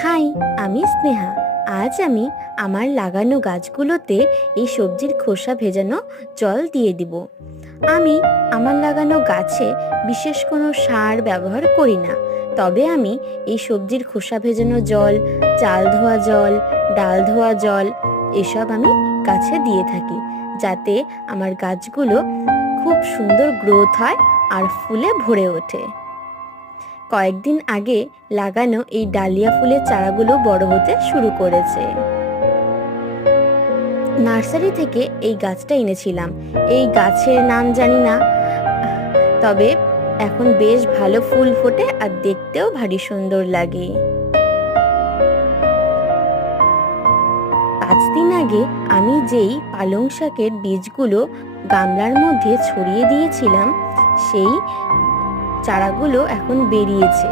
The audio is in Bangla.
হাই, আমি স্নেহা। আজ আমি আমার লাগানো গাছগুলোতে এই সবজির খোসা ভেজানো জল দিয়ে দিব। আমি আমার লাগানো গাছে বিশেষ কোনো সার ব্যবহার করি না, তবে আমি এই সবজির খোসা ভেজানো জল, চাল ধোয়া জল, ডাল ধোয়া জল এসব আমি গাছে দিয়ে থাকি, যাতে আমার গাছগুলো খুব সুন্দর গ্রোথ হয় আর ফুলে ভরে ওঠে। কয়েকদিন আগে লাগানো এই ডালিয়া ফুলের চারাগুলো বড় হতে শুরু করেছে। নার্সারি থেকে এই গাছটা এনেছিলাম। এই গাছের নাম জানি না, তবে এখন বেশ ভালো ফুল ফোটে আর দেখতেও ভারী সুন্দর লাগে। 5 দিন আগে আমি যেই পালং শাকের বীজগুলো গামলার মধ্যে ছড়িয়ে দিয়েছিলাম, সেই চারাগুলো এখন বেরিয়েছে।